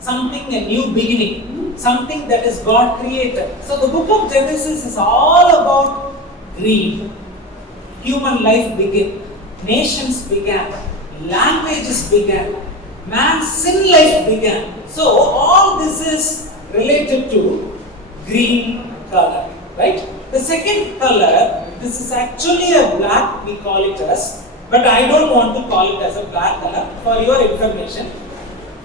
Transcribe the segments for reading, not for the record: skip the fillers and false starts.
something, a new beginning, something that is God created. So the book of Genesis is all about green. Human life began, nations began, languages began, man's sin life began. So all this is related to green color, right? The second color, this is actually a black, we call it as, but I don't want to call it as a black color. For your information,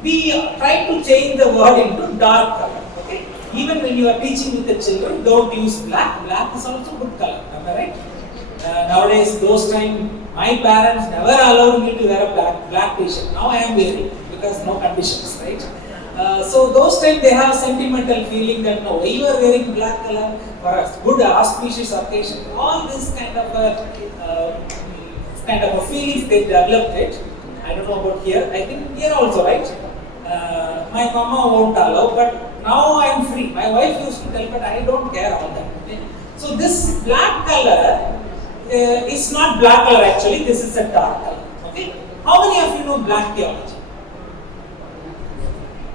we try to change the word into dark color, okay? Even when you are teaching with the children, don't use black. Black is also good color, am I right? Nowadays, those time, my parents never allowed me to wear a black t-shirt. Now I am wearing because no conditions, right? So those time they have sentimental feeling that no, you are wearing black color for a good auspicious occasion. All this kind of a feelings they developed it. I don't know about here. I think here also, right? My mama won't allow, but now I am free. My wife used to tell, but I don't care all that. Okay? So this black color is not black color actually. This is a dark color. Okay? How many of you know black theology?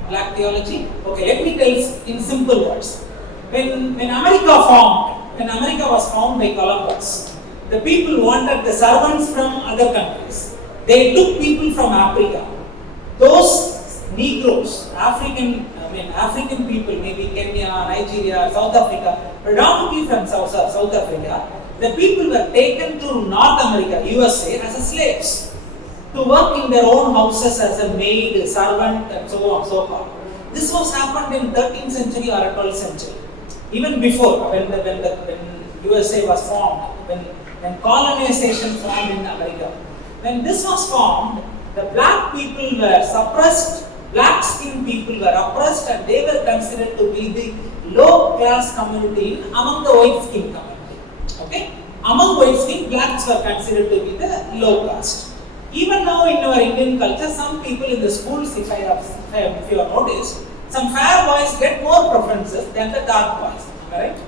Black theology? Okay, let me tell in simple words. When America was formed by Columbus, the people wanted the servants from other countries. They took people from Africa. Those Negroes, African people, maybe Kenya, Nigeria, South Africa, predominantly from South Africa, the people were taken to North America, USA, as slaves to work in their own houses as a maid, servant, and so on and so forth. This was happened in 13th century or 12th century. Even before, when USA was formed, when colonization formed in America. When this was formed, the black people were suppressed, black skinned people were oppressed, and they were considered to be the low class community among the white skinned community. Okay? Among white skinned, blacks were considered to be the low caste. Even now in our Indian culture, some people in the schools, if you have noticed, some fair boys get more preferences than the dark boys. Am I right?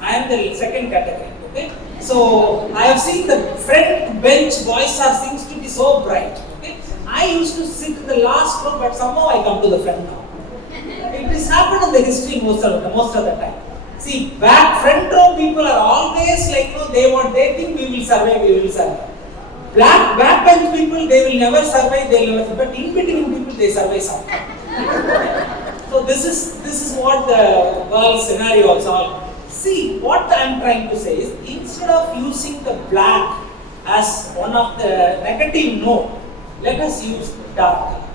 I am the second category. Okay? So I have seen the front bench boys seems to be so bright. Okay? I used to sit in the last row, but somehow I come to the front now. It has happened in the history most of the time. See, front row people are always like, they think we will survive. Back bench people, they will never survive, but in between people, they survive somehow. So this is what the world scenario is all. See, what I am trying to say is, instead of using the black as one of the negative note, let us use dark color.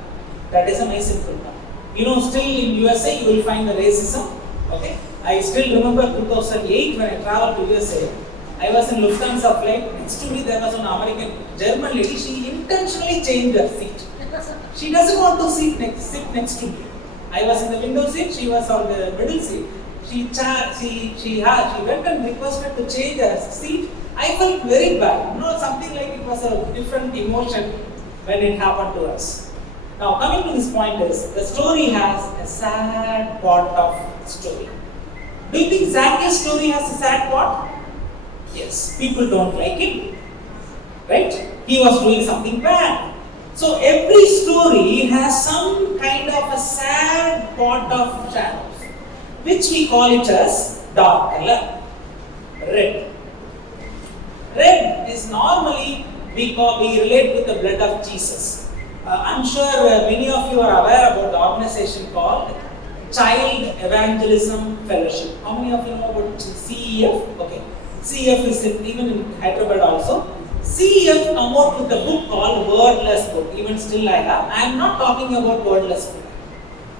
That is a my simple point. Still in USA, you will find the racism. Okay, I still remember 2008 when I traveled to USA. I was in Lufthansa flight. Next to me there was an German lady. She intentionally changed her seat. She doesn't want to sit next to me. I was in the window seat. She was on the middle seat. She went and requested to change her seat. I felt very bad. Something like it was a different emotion when it happened to us. Now coming to this point is, the story has a sad part of story. Do you think Zacchaeus' story has a sad part? Yes, people don't like him, right? He was doing something bad. So every story has some kind of a sad part of shadows, which we call it as dark color. Red. Red is normally, we relate with the blood of Jesus. I'm sure many of you are aware about the organization called Child Evangelism Fellowship. How many of you know about CEF? Okay. CEF is even in Hyderabad also. CEF come out with a book called Wordless Book. Even still I have. I am not talking about Wordless Book.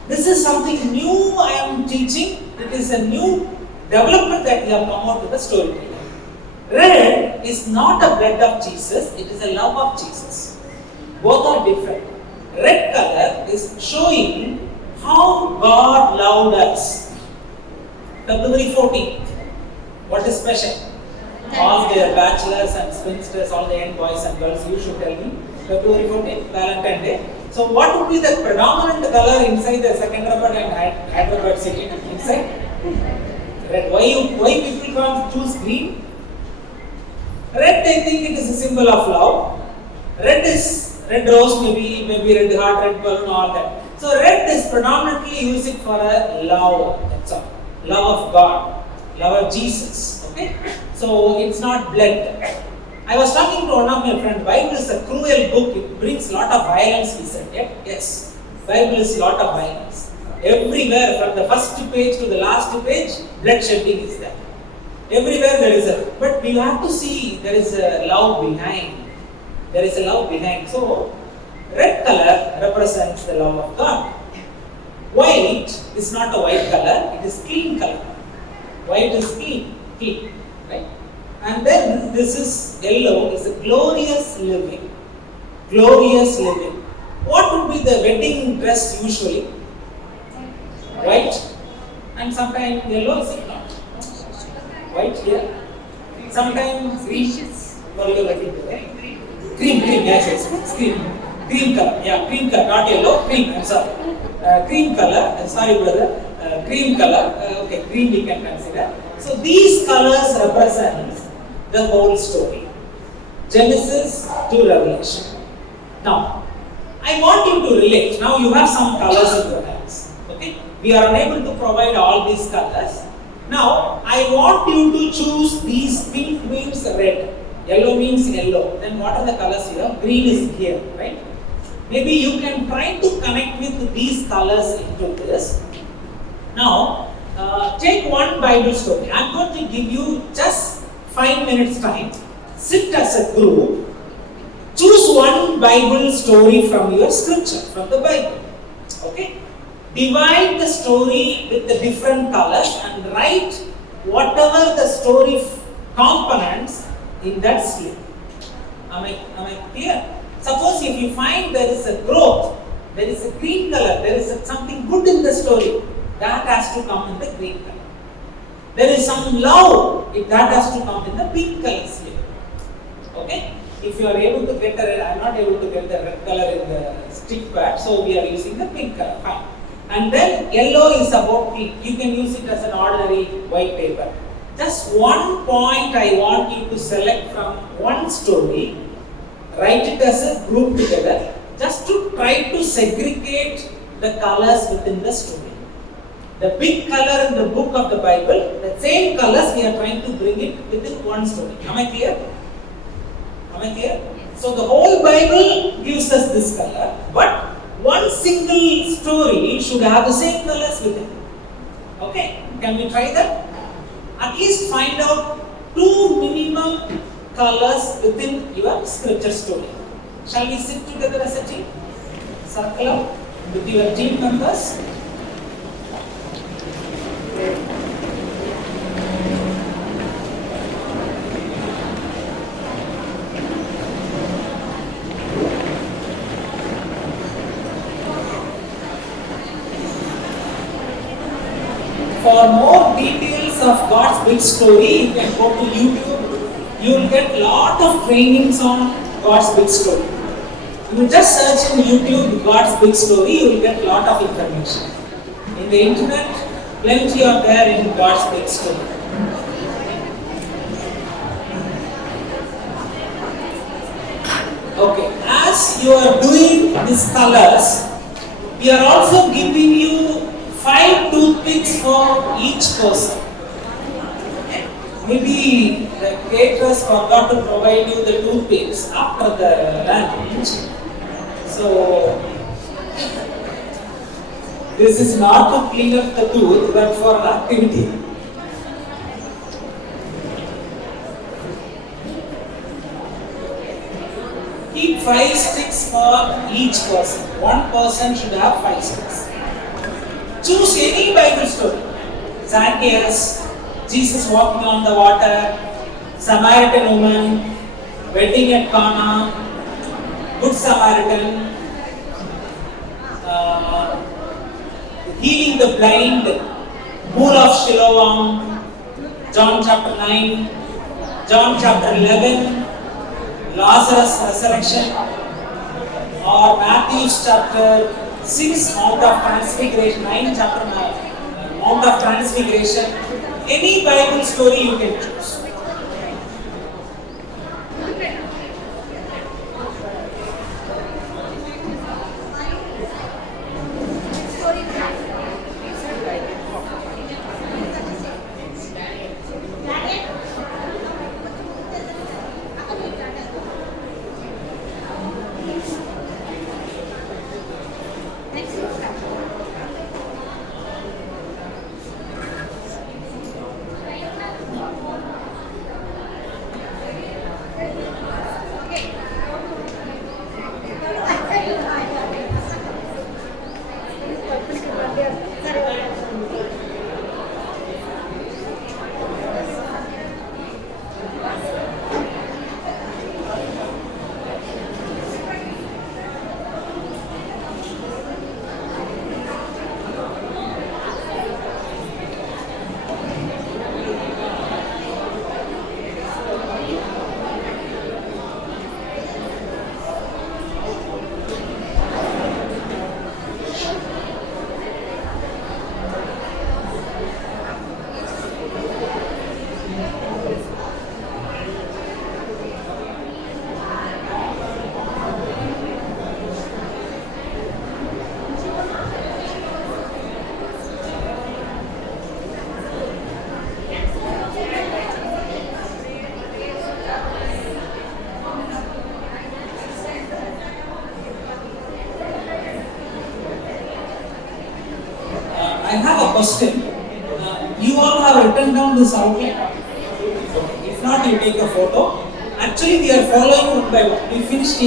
This is something new I am teaching. It is a new development that we have come out with the storytelling. Red is not a blood of Jesus. It is a love of Jesus. Both are different. Red color is showing how God loved us. February 14th. What is special? All their bachelors and spinsters, all the young boys and girls, you should tell me. February 14th, Valentine Day. So what would be the predominant color inside the Secunderabad and Hyderabad city? Inside? Red. Why people can't choose green? Red, they think it is a symbol of love. Red rose, maybe red heart, red balloon, all that. So red is predominantly used for a love, that's all. Love of God, love of Jesus. Okay? So it's not blood. I was talking to one of my friends, Bible is a cruel book, it brings a lot of violence, he said. Yeah? Yes, Bible is a lot of violence. Everywhere, from the first page to the last page, blood shedding is there. Everywhere there is a, but we have to see there is a love behind. There is a love behind. So, red color represents the love of God. White is not a white color, it is clean color. White is clean, right? And then this is yellow, is a glorious living. Glorious living. What would be the wedding dress usually? White, and sometimes yellow, is it not? White here. Sometimes green. Cream, yes, cream color. Yeah, cream color, not yellow, cream. I'm sorry. Cream color. Sorry, brother. Cream color. Okay, green we can consider. So these colors represent the whole story. Genesis to Revelation. Now, I want you to relate. Now you have some colors in your hands. Okay. We are unable to provide all these colors. Now, I want you to choose these. Pink means red, yellow means yellow. Then what are the colors here? Green is here, right? Maybe you can try to connect with these colors into this. Now, take one Bible story. I am going to give you just 5 minutes time. Sit as a group. Choose one Bible story from your scripture, from the Bible. Okay? Divide the story with the different colors and write whatever the story components in that slip. Am I clear? Suppose if you find there is a growth, there is a green color, there is something good in the story, that has to come in the green color. There is some love, that has to come in the pink color slip. Okay? If you are able to get the red, I am not able to get the red color in the stick pad, so we are using the pink color. Fine. And then yellow is about pink. You can use it as an ordinary white paper. Just one point I want you to select from one story, write it as a group together, just to try to segregate the colors within the story. The big color in the book of the Bible, the same colors we are trying to bring it within one story. Am I clear? Am I clear? So the whole Bible gives us this color, but one single story should have the same colors within. Okay? Can we try that? At least find out 2 minimum colors within your scripture story. Shall we sit together as a team? Circle up with your team members. For more details of God's big story, you can go to YouTube. You will get lot of trainings on God's big story. You just search in YouTube God's big story, you will get lot of information. In the internet, plenty are there in God's big story. Okay, as you are doing these colors, we are also giving you 5 toothpicks for each person. Maybe the caterers forgot to provide you the toothpicks after the lunch. So, this is not to clean up the tooth, but for activity. Keep 5 sticks for each person. One person should have 5 sticks. Choose any Bible story. Zacchaeus, Jesus walking on the water, Samaritan woman, wedding at Cana, Good Samaritan, healing the blind, pool of Siloam, John chapter 9, John chapter 11, Lazarus resurrection, or Matthew chapter 6, Mount of Transfiguration, 9 chapter 9, Mount of Transfiguration. Any Bible story you can choose. I have a question. You all have written down this outline. If not, you take a photo. Actually, we are following one by one. We finished A.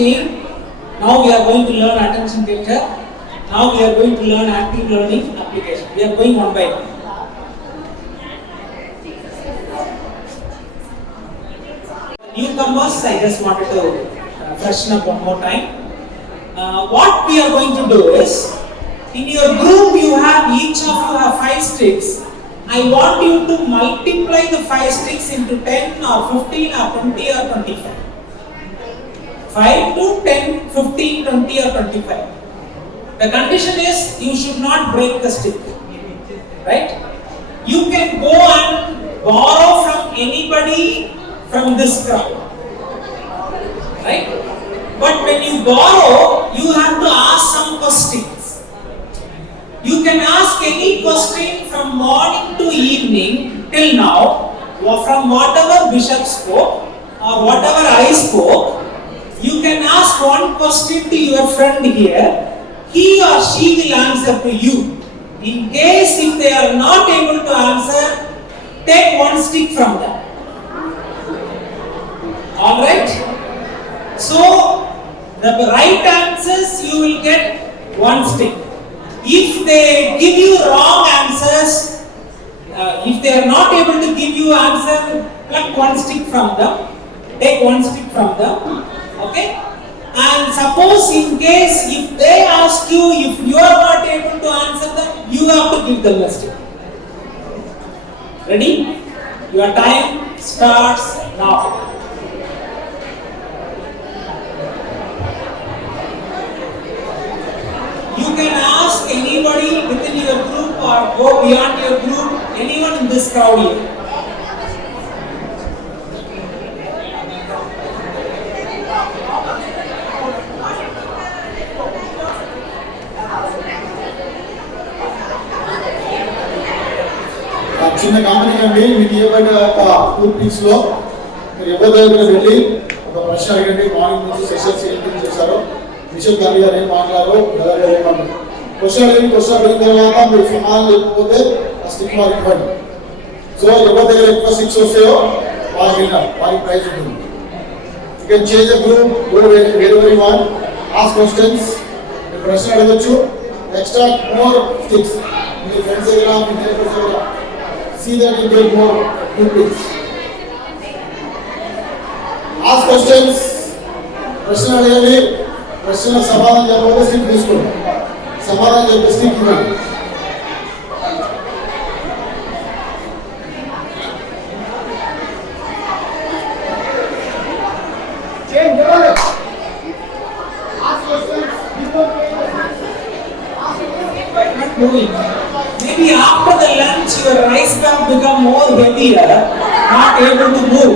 Now we are going to learn attention capture. Now we are going to learn active learning application. We are going one by one. Newcomers, I just wanted to freshen up one more time. What we are going to do is, in your group you have, each of you have 5 sticks. I want you to multiply the 5 sticks into 10 or 15 or 20 or 25. 5 to 10, 15, 20 or 25. The condition is you should not break the stick. Right? You can go and borrow from anybody from this crowd. Right? But when you borrow, you have to ask some questions. You can ask any question from morning to evening till now, from whatever Bishop spoke or whatever I spoke. You can ask one question to your friend here. He or she will answer to you. In case if they are not able to answer, take one stick from them. Alright? So, the right answers you will get one stick. If they give you wrong answers, if they are not able to give you answer, pluck one stick from them. Take one stick from them. Okay? And suppose in case if they ask you, if you are not able to answer them, you have to give them a stick. Ready? Your time starts now. You can ask anybody within your group or go beyond your group, anyone in this crowd here. చిన్న comment అండి మీకు ఇవ్వబడిన ఒక 2 piece లో మీరు ఎవరి దగ్గర వెళ్ళి ఒక ప్రశ్న అడగండి. మార్నింగ్ నుంచి సెషన్స్ ఏంటి చేశారో విషయం గారు ఏం మాట్లాడారో ఎవరు ఏమన్నారు క్వశ్చన్ అడిగిన తర్వాత మీరు సమాధానం లేకపోతే ఆ స్టిక్ మార్క్ ఇవ్వండి. సో ఎవరి దగ్గర ఎక్కువ స్టిక్స్ వస్తాయో వాళ్ళు విన్నారు, వాళ్ళకి ప్రైజ్ ఉంటుంది. You can change the group, go wherever you want, ask questions. మీరు ప్రశ్న అడగచ్చు. ఎక్స్ట్రా మోర్ స్టిక్స్ మీ ఫ్రెండ్స్ దగ్గర మీ నేబర్స్ దగ్గర see that you get more pupils. Ask questions. ప్రశ్న అడగండి. ప్రశ్నలకు సమాధానం చెప్పకపోతే స్టిక్ తీసుకోండి. సమాధానం చెప్పే స్టిక్ ఇవ్వండి. Maybe after the lunch your rice bag become more heavier, not able to move.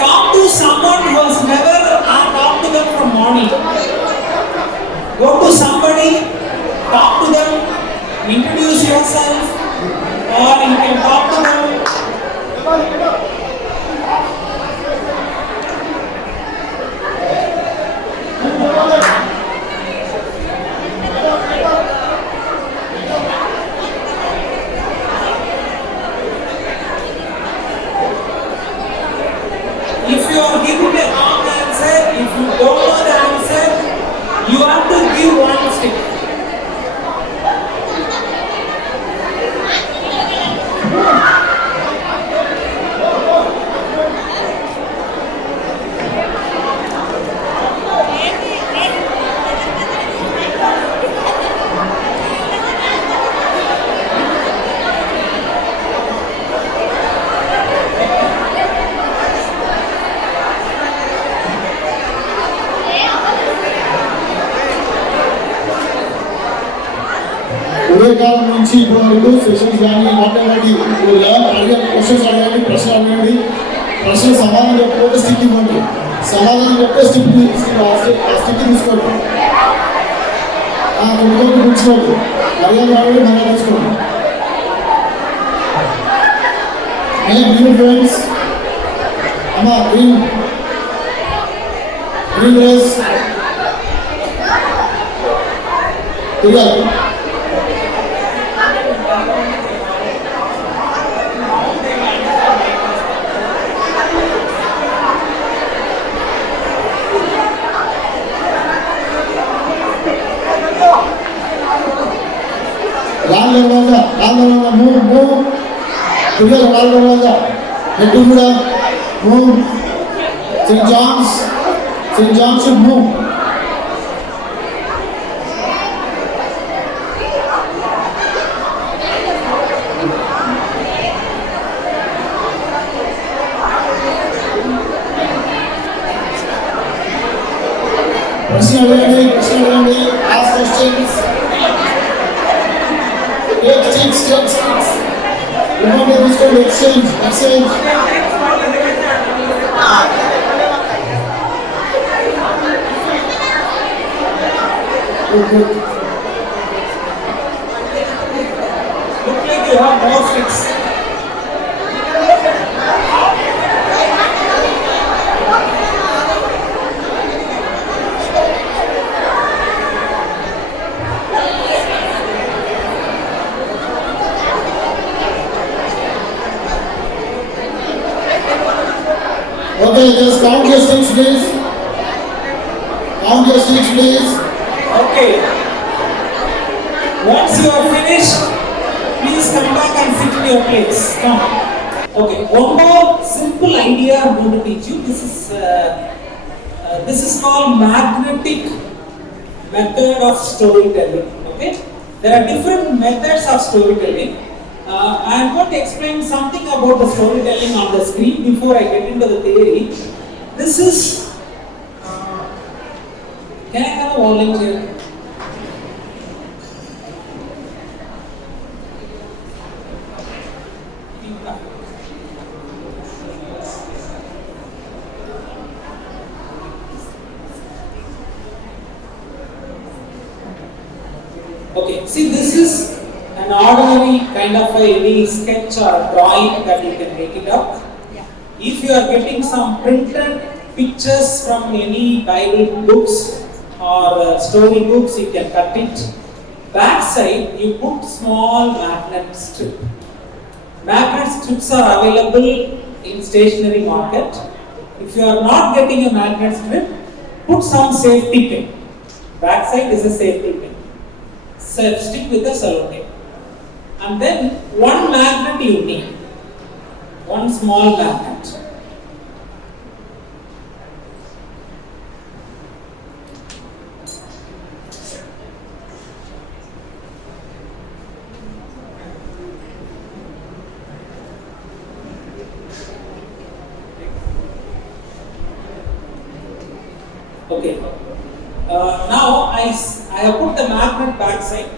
Talk to someone who has never talked to them from morning. Go to somebody, talk to them, introduce yourself, or you can talk to them. If you are giving a wrong answer, if you don't know the answer, you have to give one stick. ఉదయకాలం నుంచి ఇప్పటి వరకు sessions కానీ మాట్లాడండి. అడిగే questions అడగండి, ప్రశ్న అడగండి. ప్రశ్న సమాధానం చెప్పకపోతే స్టిక్ ఇవ్వండి. సమాధానం చెప్తే స్టిక్ తీసుకోండి. కొనుక్కోండి, తీసుకోండి. మర్యాద కాబట్టి మర్యాద తీసుకోండి. Any new friends? Amma, green dress. Together. लाल दरवाजा, move. Together, लाल दरवाजा. Medugura, move. St. John's should move. Question around, ask questions. Take sticks. Remember this called exchange. Good. Look like you have more sticks. Okay, just count your sticks, please. Okay. Once you are finished, please come back and sit in your place. Come. Okay. One more simple idea I'm going to teach you. This is called magnetic method of storytelling. Okay. There are different methods of storytelling. I am going to explain something about the storytelling on the screen before I get into the theory. This is. Can I have a volunteer? Okay, see, this is an ordinary kind of any sketch or drawing that you can make it up. If you are getting some printed pictures from any Bible books or story books, you can cut it. Back side, you put small magnet strip. Magnet strips are available in stationery market. If you are not getting a magnet strip, put some safety pin. Back side is a safety pin. Stick with a sellotape. And then one magnet you need. One small magnet. Okay. Now I have put the magnet back side.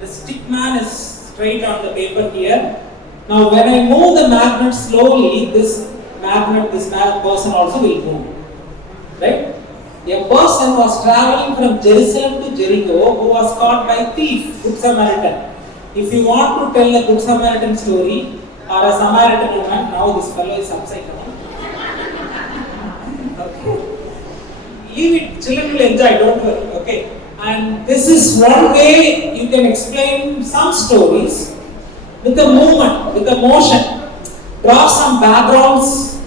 The stick man is straight on the paper here. Now when I move the magnet slowly, this person also will move. Right? A person was traveling from Jerusalem to Jericho who was caught by thief, Good Samaritan. If you want to tell a Good Samaritan story or a Samaritan woman, now this fellow is upside down. Okay. Leave it, children will enjoy, don't worry, okay? And this is one way you can explain some stories with the movement, with the motion. Draw some backgrounds,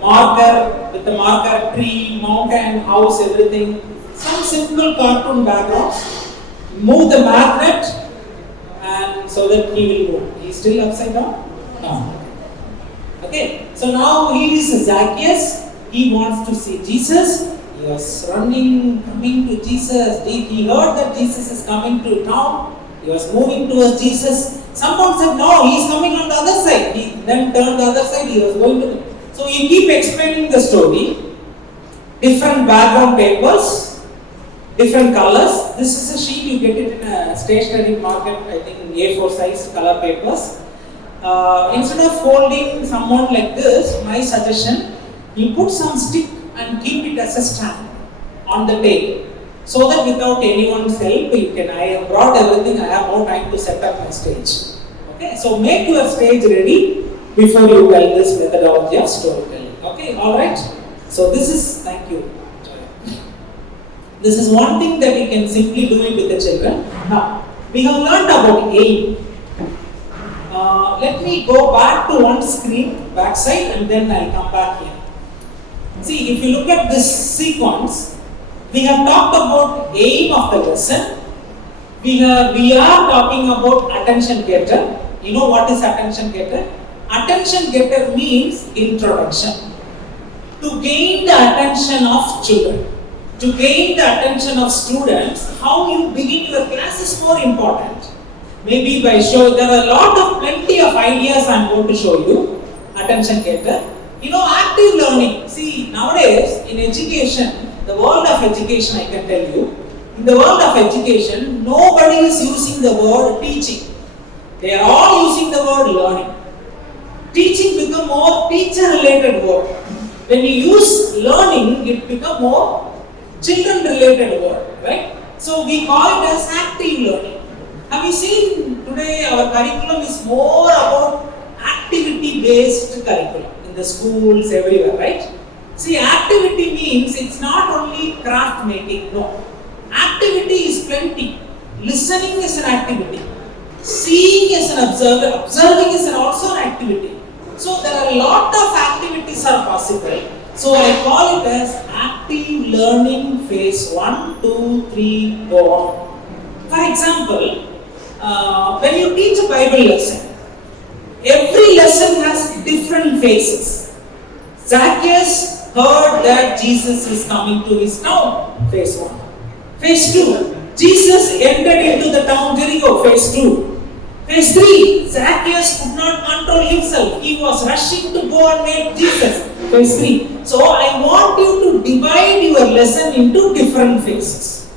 with the marker, tree, mountain, house, everything. Some simple cartoon backgrounds. Move the magnet and so that he will move. He is still upside down? No. Okay, so now he is Zacchaeus. He wants to see Jesus. He was running, coming to Jesus. He heard that Jesus is coming to town. He was moving towards Jesus. Someone said, no, he is coming on the other side. He then turned the other side. He was going to. So you keep explaining the story. Different background papers, different colors. This is a sheet, you get it in a stationery market, I think in A4 size color papers. Instead of holding someone like this, my suggestion, you put some stick and keep it as a stand on the table. So that without anyone's help, I have brought everything, I have no time to set up my stage. Okay, so make your stage ready. before you tell this methodology of storytelling. Okay, all right. So this is, thank you. This is one thing that you can simply do it with the children. Now, we have learned about aim. Let me go back to one screen, backside, and then I'll come back here. See, if you look at this sequence, we have talked about aim of the lesson. We are talking about attention getter. You know what is attention getter? Attention getter means introduction. To gain the attention of children, to gain the attention of students, how you begin your class is more important. Maybe by there are a lot of plenty of ideas I am going to show you. Attention getter. You know, active learning. See, nowadays in education, the world of education, I can tell you, in the world of education, nobody is using the word teaching. They are all using the word learning. Teaching become more teacher-related word. When you use learning, it become more children-related word, right? So we call it as active learning. Have you seen today our curriculum is more about activity-based curriculum in the schools everywhere, right? See, activity means it's not only craft making, no. Activity is plenty. Listening is an activity. Seeing is an observer. Observing is also an activity. So there are a lot of activities are possible. So I call it as active learning phase 1, 2, 3, go on. For example, when you teach a Bible lesson, every lesson has different phases. Zacchaeus heard that Jesus is coming to his town, phase 1. Phase 2, Jesus entered into the town Jericho, phase 2. Phase 3, Zacchaeus could not control himself. He was rushing to go and meet Jesus, phase 3. So I want you to divide your lesson into different phases.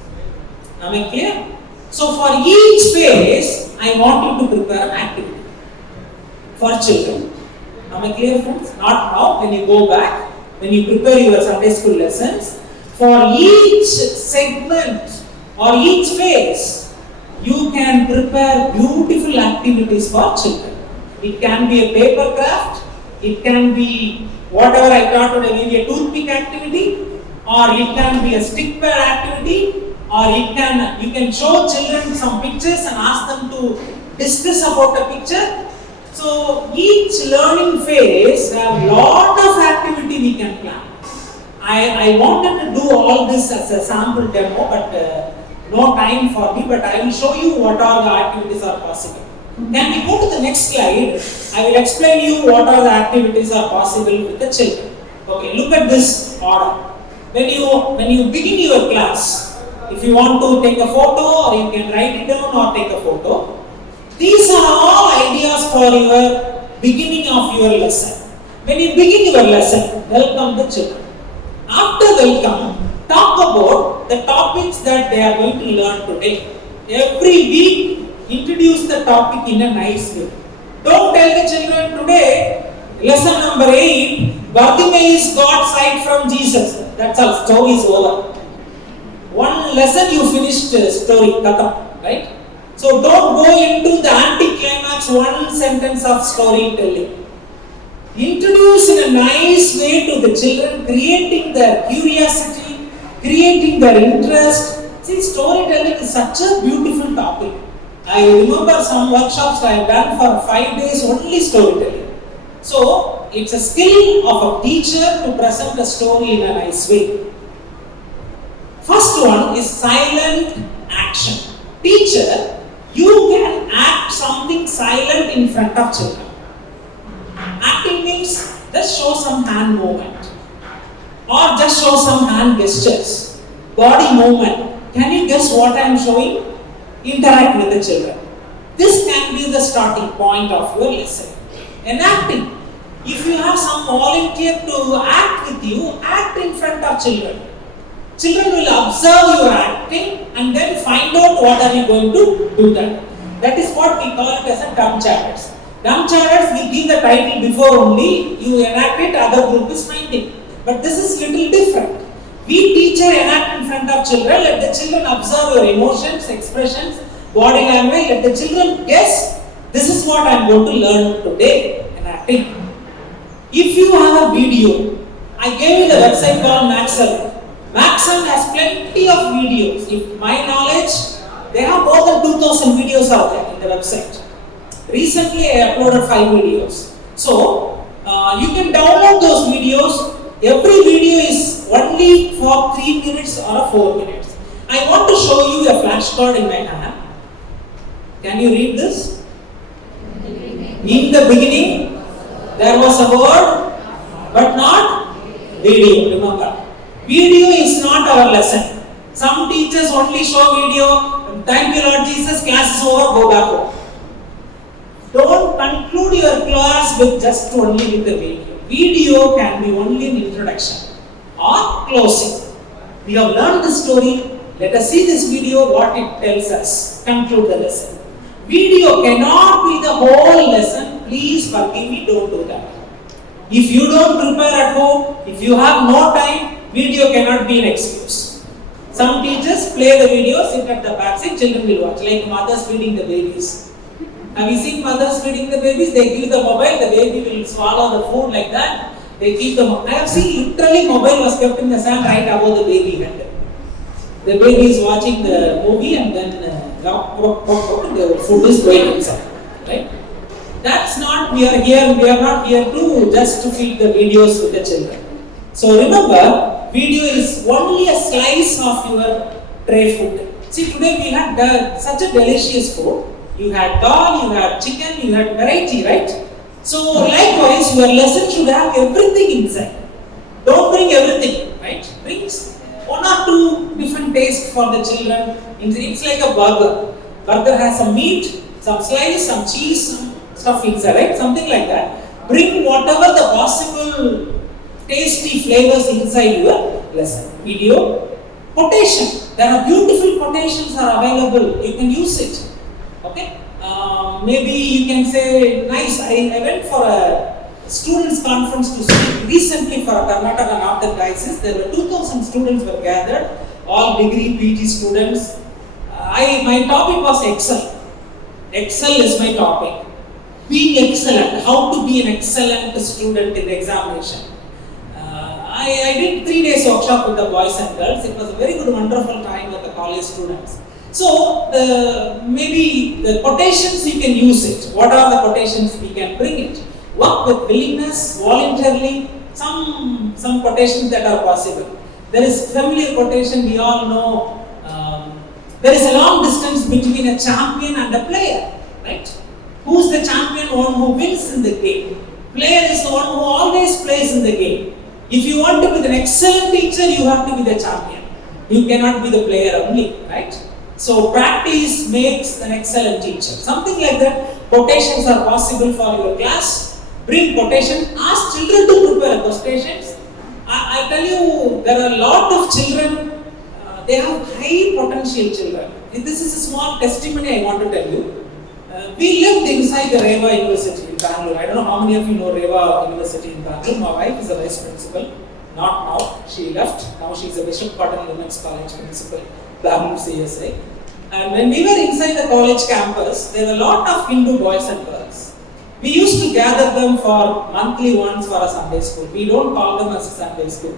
Am I clear? So for each phase, I want you to prepare an activity for children. Am I clear, friends? Not now, when you go back, when you prepare your Sunday school lessons, for each segment or each phase, you can prepare beautiful activities for children. It can be a paper craft, it can be whatever I taught today, maybe a toothpick activity, or it can be a stick pair activity, or you can show children some pictures and ask them to discuss about a picture. So each learning phase have a lot of activity we can plan. I wanted to do all this as a sample demo, but no time for me, but I will show you what all the activities are possible. Can we go to the next slide? I will explain you what all the activities are possible with the children. Okay, look at this order. When you begin your class, if you want to take a photo, or you can write it down or take a photo, these are all ideas for your beginning of your lesson. When you begin your lesson, welcome the children. After welcome, talk about the topics that they are going to learn today. Every week, introduce the topic in a nice way. Don't tell the children today, lesson number 8, Bartimaeus got sight from Jesus. That's all, story is over. One lesson you finished story, kata, right? So don't go into the anticlimax, one sentence of storytelling. Introduce in a nice way to the children, creating their curiosity, creating their interest. See, storytelling is such a beautiful topic. I remember some workshops I have done for 5 days only storytelling. So it's a skill of a teacher to present a story in a nice way. First one is silent action. Teacher, you can act something silent in front of children. Acting means just show some hand movement or just show some hand gestures, body movement. Can you guess what I am showing? Interact with the children. This can be the starting point of your lesson. Enacting. If you have some volunteer to act with you, act in front of children. Children will observe your acting and then find out what are you going to do that. That is what we call it as a dumb chatters. Dumb chatters, we give the title before only, you enact it, other group is finding. But this is little different. We teacher enact in front of children, let the children observe your emotions, expressions, body language, let the children guess, this is what I am going to learn today, and I acting. If you have a video, I gave you the website called Maxell. Maxell has plenty of videos. If my knowledge, they have more than 2,000 videos out there in the website. Recently, I uploaded 5 videos. So, you can download those videos. Every video is only for 3 minutes or 4 minutes. I want to show you a flashcard in my hand. Can you read this? In the beginning, there was a word, but not video. Remember, video is not our lesson. Some teachers only show video. Thank you, Lord Jesus. Class is over. Go back home. Don't conclude your class with just only with the video. Video can be only an introduction or closing. We have learned the story. Let us see this video, what it tells us. Conclude the lesson. Video cannot be the whole lesson. Please forgive me, don't do that. If you don't prepare at home, if you have no time, video cannot be an excuse. Some teachers play the video, sit at the back seat, children will watch, like mothers feeding the babies. Have you seen mothers feeding the babies? They give the mobile, the baby will swallow the food like that. They keep the mobile. I have seen literally mobile was kept in the sand right above the baby head. The baby is watching the movie and then the food is going inside. Right? That's not, we are not here to just to feed the videos with the children. So remember, video is only a slice of your tray food. See, today we had such a delicious food. You had dal, you had chicken, you had variety, right? So likewise, your lesson should have everything inside. Don't bring everything, right? Bring 1 or 2 different tastes for the children. It's like a burger. Burger has some meat, some slice, some cheese, some stuff inside, right? Something like that. Bring whatever the possible tasty flavors inside your lesson. Video, quotation. There are beautiful quotations are available. You can use it. Okay, maybe you can say, nice, I went for a students conference to speak recently for Karnataka Northern Diocese. There were 2,000 students were gathered, all degree PG students. My topic was Excel. Excel is my topic. Being excellent, how to be an excellent student in the examination. I did 3 days workshop with the boys and girls. It was a very good, wonderful time with the college students. So, maybe the quotations you can use it. What are the quotations we can bring it? Work with willingness, voluntarily, some quotations that are possible. There is familiar quotation we all know. There is a long distance between a champion and a player, right? Who is the champion? One who wins in the game. Player is the one who always plays in the game. If you want to be an excellent teacher, you have to be the champion. You cannot be the player only, right? So practice makes an excellent teacher. Something like that. Quotations are possible for your class. Bring quotation. Ask children to prepare quotations. I tell you, there are a lot of children. They have high potential children. This is a small testimony I want to tell you. We lived inside the Reva University in Bangalore. I don't know how many of you know Reva University in Bangalore. My wife is a vice principal. Not now. She left. Now she is a Bishop Cotton Women's College principal. Bangalore CSI. And when we were inside the college campus, there were a lot of Hindu boys and girls. We used to gather them for monthly once for a Sunday school. We don't call them as a Sunday school.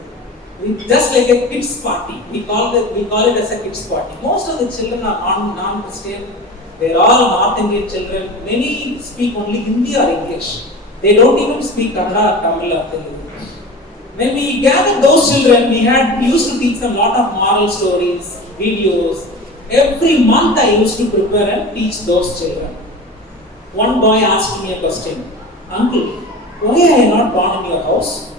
We just like a kids party. We call it as a kids party. Most of the children are non-Christian. They are all North Indian children. Many speak only Hindi or English. They don't even speak Kannada or Tamil or Telugu. When we gathered those children, we used to teach them a lot of moral stories, videos. Every month I used to prepare and teach those children. One boy asked me a question. Uncle, why are I not born in your house?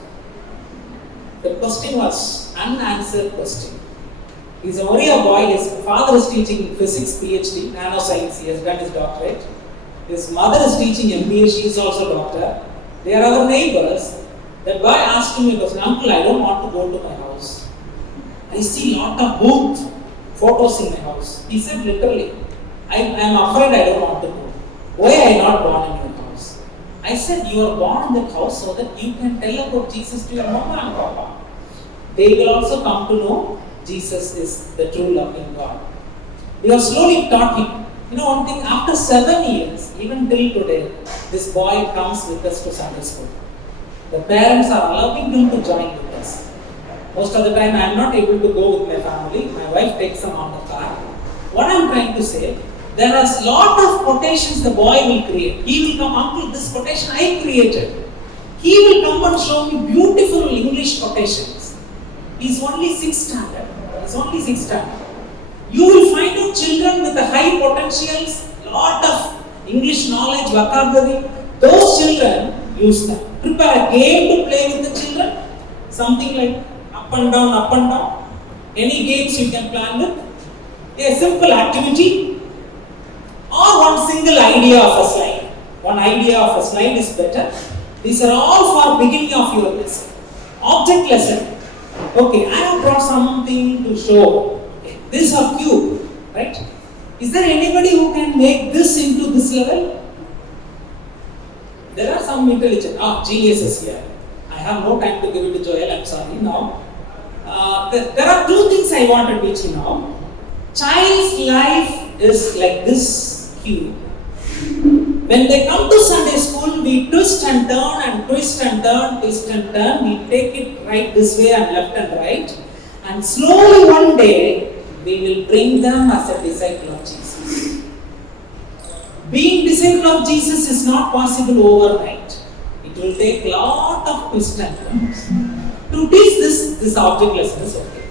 The question was unanswered question. He's only a boy. His father is teaching physics, PhD, nanoscience. He has done his doctorate. His mother is teaching MBA. She is also a doctor. They are our neighbors. That boy asked me a question. Uncle, I don't want to go to my house. I see a lot of booth photos in my house. He said literally, I am afraid I don't want to go. Why are I not born in your house? I said, you are born in that house so that you can tell about Jesus to your mama and papa. They will also come to know Jesus is the true loving God. We have slowly taught him. You know one thing, after 7 years, even till today, this boy comes with us to Sunday school. The parents are allowing him to join with us. Most of the time, I am not able to go with my family. My wife takes them on the car. What I am trying to say, there are a lot of quotations the boy will create. He will come, uncle, this quotation I created. He will come and show me beautiful English quotations. He's only 6th standard. He's only 6th standard. You will find out children with a high potentials, lot of English knowledge, vocabulary. Those children use them. Prepare a game to play with the children. Something like up and down, up and down. Any games you can plan with. A simple activity or one single idea of a slide. One idea of a slide is better. These are all for beginning of your lesson. Object lesson. Okay, I have brought something to show. Okay, this is a cube, right? Is there anybody who can make this into this level? There are some intelligent, geniuses here. I have no time to give it to Joel, I'm sorry now. There are two things I want to teach you now. Child's life is like this cube. When they come to Sunday school, we twist and turn and twist and turn, twist and turn. We take it right this way and left and right. And slowly one day, we will bring them as a disciple of Jesus. Being disciple of Jesus is not possible overnight. It will take a lot of twist and turns. To teach this object lesson is okay.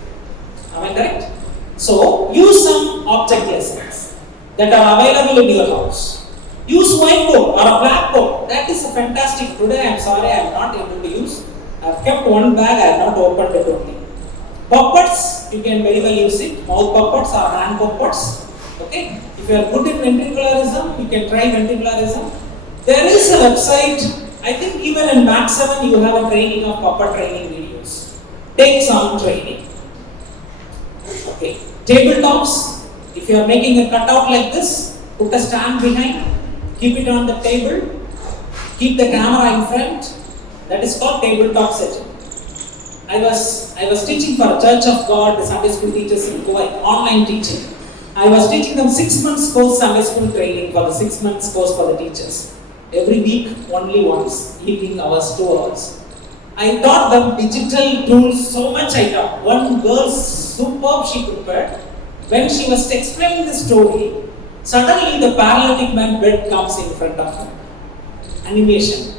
Am I correct? So, use some object lessons that are available in your house. Use whiteboard or a blackboard. That is a fantastic. Today I am sorry I am not able to use. I have kept one bag, I have not opened it only. Puppets, you can very well use it. Mouth puppets or hand puppets. Okay. If you are good in ventricularism, you can try ventricularism. There is a website. I think even in Max 7 you have a training of puppet training videos. Take some training. Okay. Tabletops. If you are making a cutout like this, put a stand behind. Keep it on the table. Keep the camera in front. That is called tabletop setting. I was teaching for a Church of God, the Sunday school teachers in Kuwait, online teaching. I was teaching them 6 months course Sunday school training for the 6 months course for the teachers. Every week, only once, evening hours, 2 hours. I taught them digital tools, so much I taught. One girl, superb, she prepared. When she was explaining the story, suddenly the paralytic man bed comes in front of her. Animation.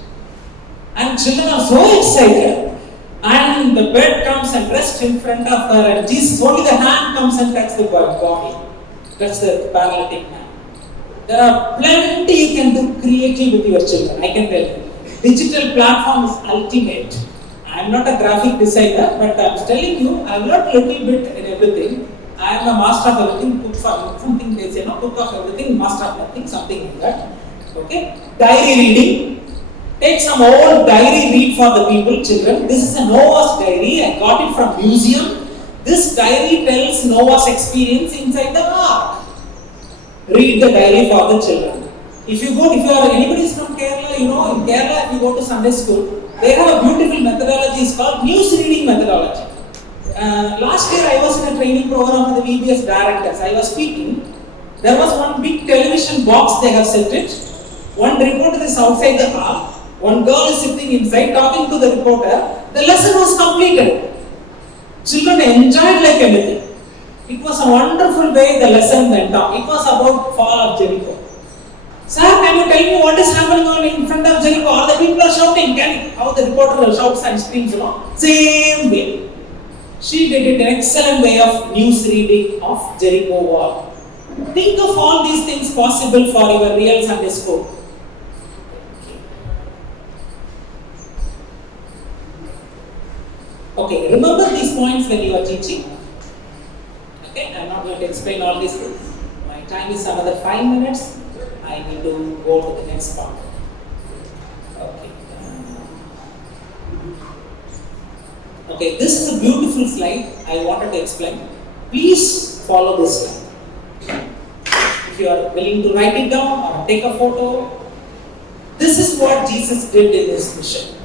And children are so excited. And the bed comes and rests in front of her, and Jesus, only the hand comes and touches the body. That's the paralytic man. There are plenty you can do creatively with your children, I can tell you. Digital platform is ultimate. I am not a graphic designer, but I am telling you, I have learned a little bit in everything. I am a master of everything, cook for something they say, no, cook of everything, master of nothing, something like that. Okay? Diary reading. Take some old diary, read for the people, children. This is a Noah's diary. I got it from museum. This diary tells Noah's experience inside the ark. Read the diary for the children. If you are anybody is from Kerala, in Kerala, if you go to Sunday school, they have a beautiful methodology. It's called news reading methodology. Last year I was in a training program for the VBS directors. I was speaking. There was one big television box they have set it. One reporter is outside the hall. One girl is sitting inside talking to the reporter. The lesson was completed. Children enjoyed like anything. It was a wonderful way the lesson went on. It was about fall of Jericho. Sir, can you tell me what is happening on in front of Jericho? All the people are shouting. How the reporter shouts and screams, Same way. She did it an excellent way of news reading of Jericho wall. Think of all these things possible for your real Sunday school. Okay, remember these points when you are teaching. Okay, I am not going to explain all these things. My time is another 5 minutes. I need to go to the next part. Okay. Okay, this is a beautiful slide I wanted to explain. Please follow this slide. If you are willing to write it down or take a photo, this is what Jesus did in his mission.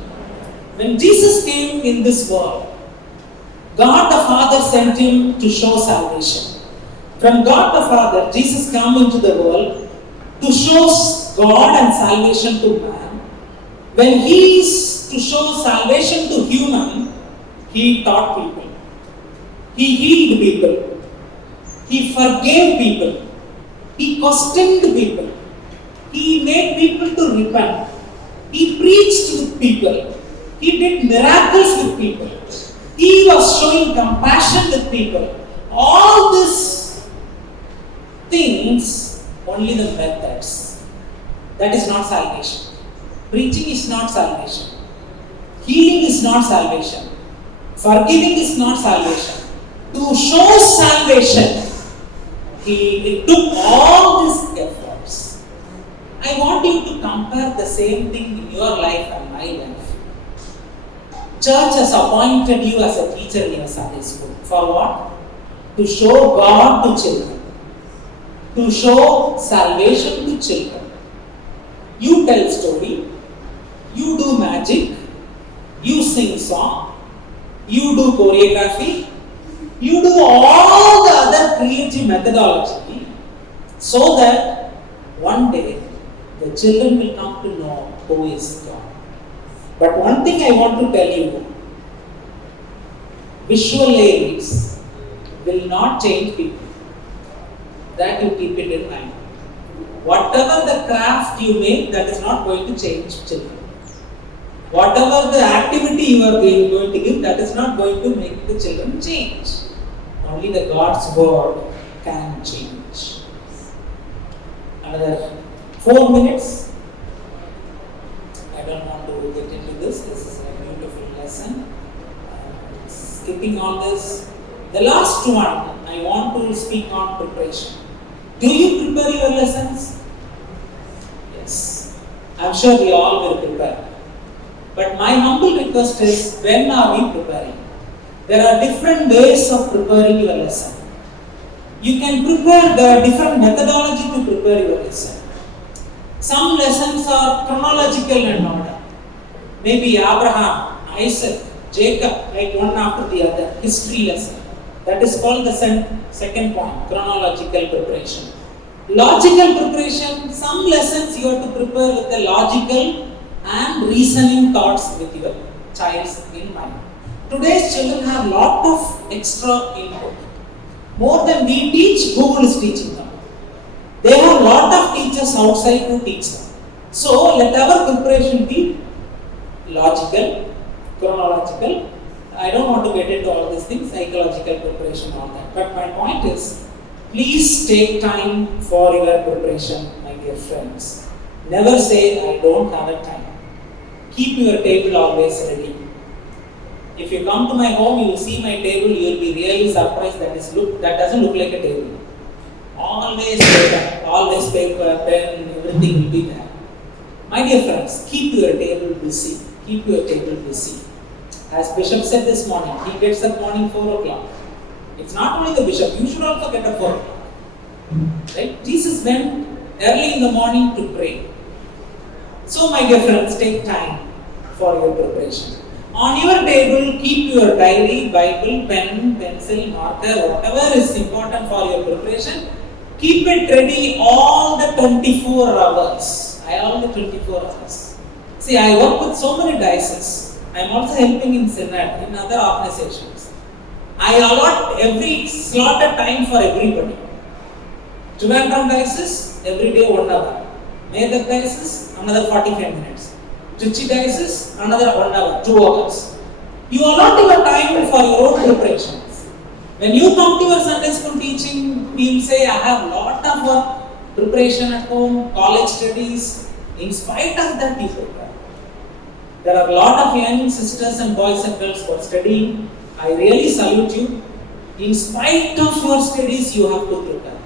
When Jesus came in this world, God the Father sent him to show salvation. From God the Father, Jesus came into the world to show God and salvation to man, when he is to show salvation to human, he taught people, he healed people, he forgave people, he questioned people, he made people to repent, he preached with people, he did miracles with people, he was showing compassion with people. All these things, only the methods. That is not salvation. Preaching is not salvation. Healing is not salvation. Forgiving is not salvation. To show salvation, he took all these efforts. I want you to compare the same thing in your life and my life. Church has appointed you as a teacher in your Sunday school. For what? To show God to children. To show salvation to children. You tell story. You do magic. You sing song. You do choreography. You do all the other creative methodology so that one day the children will come to know who is God. But one thing I want to tell you, visual aids will not change people. That you keep it in mind. Whatever the craft you make, that is not going to change children. Whatever the activity you are going to give, that is not going to make the children change. Only the God's word can change. Another 4 minutes. I don't want to get into this. This is a beautiful lesson. Skipping all this. The last one, I want to speak on preparation. Do you prepare your lessons? Yes. I'm sure we all will prepare. But my humble request is, when are we preparing? There are different ways of preparing your lesson. You can prepare, there are different methodology to prepare your lesson. Some lessons are chronological in order. Maybe Abraham, Isaac, Jacob, like one after the other, history lesson. That is called the second point, chronological preparation. Logical preparation, some lessons you have to prepare with the logical and reasoning thoughts with your child in mind. Today's children have a lot of extra input. More than we teach, Google is teaching them. They have a lot of teachers outside to teach them. So let our preparation be logical, chronological. I don't want to get into all these things, psychological preparation, all that. But my point is, please take time for your preparation, my dear friends. Never say, I don't have a time. Keep your table always ready. If you come to my home, you will see my table, you will be really surprised that doesn't look like a table. Always paper, pen, everything will be there. My dear friends, keep your table busy. Keep your table busy. As Bishop said this morning, he gets up morning 4 o'clock. It's not only the bishop, you should also get up 4 o'clock. Right? Jesus went early in the morning to pray. So my dear friends, take time for your preparation. On your table, keep your diary, Bible, pen, pencil, marker, whatever is important for your preparation. Keep it ready all the 24 hours. All the 24 hours. See, I work with so many dioceses. I am also helping in Synod, in other organizations. I allot every slotted time for everybody. Trivandrum diocese, every day 1 hour. Medak diocese, another 45 minutes. Trichy diocese, another 1 hour, 2 hours. You allot your time for your own preparations. When you come to your Sunday school teaching, you will say, I have a lot of work, preparation at home, college studies. In spite of that, you prepare. There are a lot of young sisters and boys and girls who are studying. I really salute you. In spite of your studies, you have to prepare.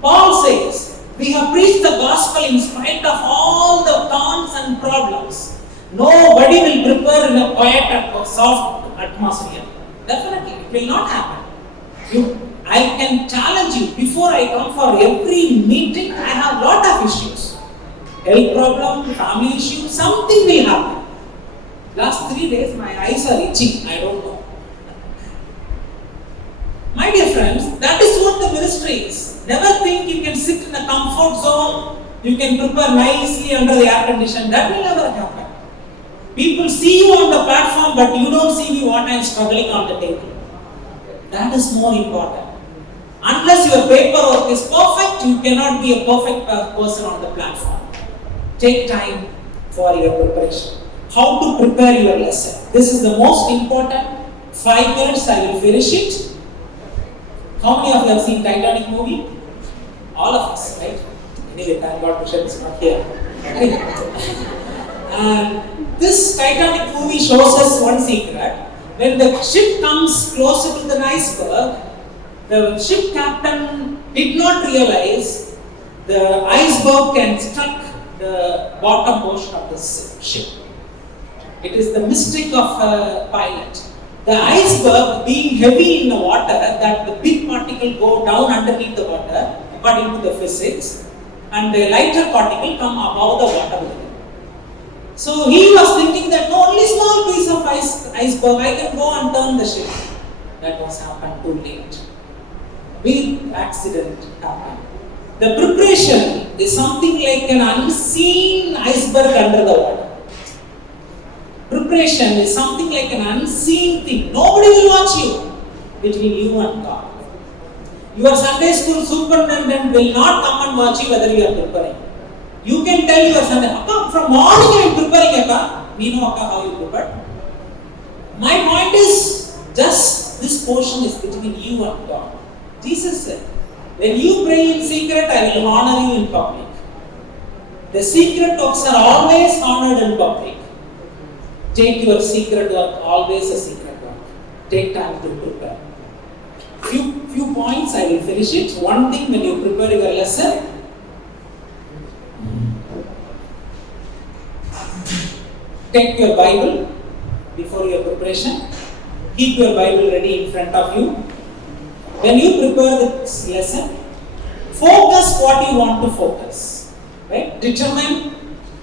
Paul says, we have preached the gospel in spite of all the thorns and problems. Nobody will prepare in a quiet or soft atmosphere. Definitely, it will not happen. I can challenge you, before I come for every meeting, I have a lot of issues. Health problem, family issue, something will happen. Last 3 days, my eyes are itching. I don't know. My dear friends, that is what the ministry is. Never think you can sit in a comfort zone You can prepare nicely under the air condition. That will never happen. People see you on the platform, but you don't see me what I am struggling on the table. That is more important. Unless your paperwork is perfect, you cannot be a perfect person on the platform. Take time for your preparation. How to prepare your lesson. This is the most important. 5 minutes, I will finish it. How many of you have seen Titanic movie? All of us, right? Anyway, thank God Bishop is not here. And this Titanic movie shows us one secret. When the ship comes closer to the iceberg, the ship captain did not realize the iceberg can struck the bottom portion of the ship. It is the mistake of a pilot. The iceberg being heavy in the water, that the big particle go down underneath the water according to the physics, and the lighter particle come above the water level. So he was thinking that no, only small piece of iceberg, I can go and turn the ship. That was happened too late. Big accident happened. The preparation is something like an unseen iceberg under the water. Preparation is something like an unseen thing. Nobody will watch you between you and God. Your Sunday school superintendent will not come and watch you whether you are preparing. You can tell your Sunday, Akka, from morning I am preparing, Akka. We know, Akka, how you prepare. My point is, just this portion is between you and God. Jesus said, when you pray in secret, I will honor you in public. The secret works are always honored in public. Take your secret work always a secret work. Take time to prepare. Few points, I will finish it. One thing, when you prepare your lesson, take your Bible before your preparation. Keep your Bible ready in front of you. When you prepare this lesson, focus what you want to focus. Right? Determine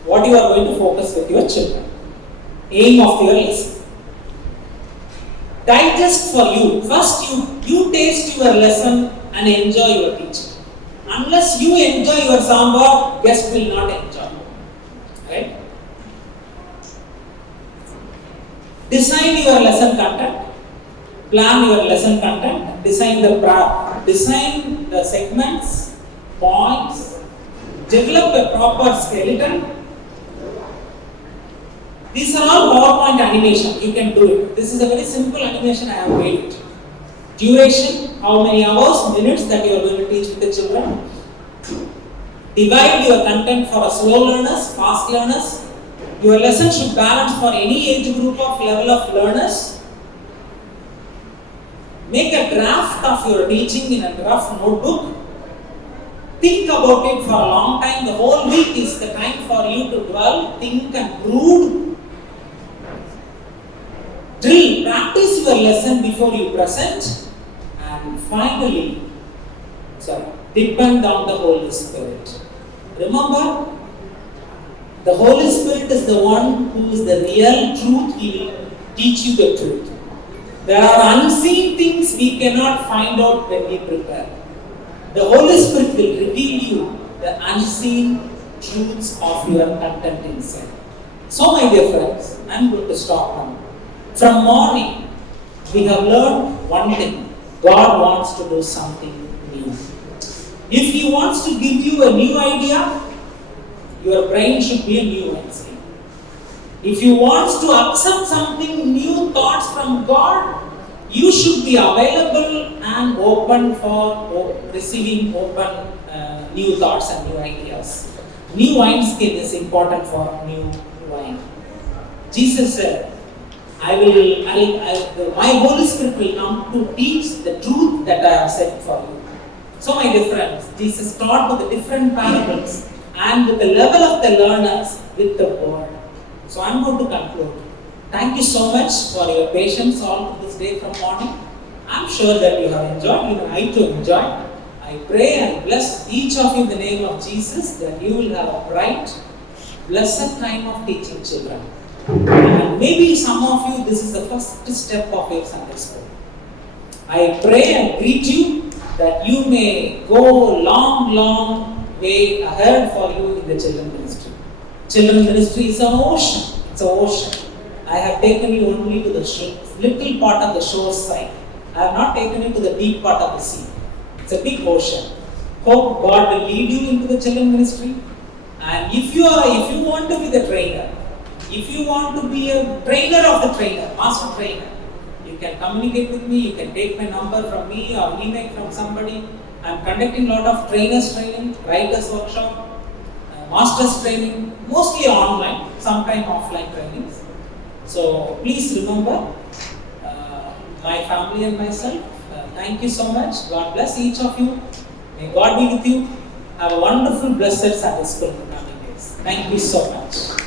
what you are going to focus with your children. Aim of your lesson. Digest for you. First, you taste your lesson and enjoy your teaching. Unless you enjoy your sambar, guests will not enjoy. Right? Design your lesson content. Plan your lesson content. Design the segments, points. Develop a proper skeleton. These are all PowerPoint animation. You can do it. This is a very simple animation I have made it. Duration, how many hours, minutes that you are going to teach with the children. Divide your content for slow learners, fast learners. Your lesson should balance for any age group of level of learners. Make a draft of your teaching in a rough notebook. Think about it for a long time. The whole week is the time for you to dwell, think and brood. Drill, practice your lesson before you present. And finally, depend on the Holy Spirit. Remember, the Holy Spirit is the one who is the real truth. He will teach you the truth. There are unseen things we cannot find out when we prepare. The Holy Spirit will reveal you the unseen truths of your content inside. So, my dear friends, I am going to stop now. From morning, we have learned one thing. God wants to do something new. If He wants to give you a new idea, your brain should be a new idea. If you want to accept something, new thoughts from God, you should be available and open for receiving new thoughts and new ideas. New wineskin is important for new wine. Jesus said, my Holy Spirit will come to teach the truth that I have said for you. So, my dear friends, Jesus taught with the different parables and with the level of the learners with the word. So, I am going to conclude. Thank you so much for your patience all this day from morning. I am sure that you have enjoyed, even I too enjoyed. I pray and bless each of you in the name of Jesus that you will have a bright, blessed time of teaching children. And maybe some of you, this is the first step of your Sunday school. I pray and greet you that you may go long way ahead for you in the children ministry. Children ministry is an ocean. It's an ocean. I have taken you only to the little part of the shore side. I have not taken you to the deep part of the sea. It's a big ocean. Hope God will lead you into the children ministry. And if you want to be the trainer, if you want to be a trainer of the trainer, master trainer, you can communicate with me. You can take my number from me or email from somebody. I am conducting a lot of trainers training, writers workshop, masters training, mostly online, sometime offline trainings. So please remember my family and myself. Thank you so much. God bless each of you. May God be with you. Have a wonderful, blessed Sunday school in the coming days. Thank you so much.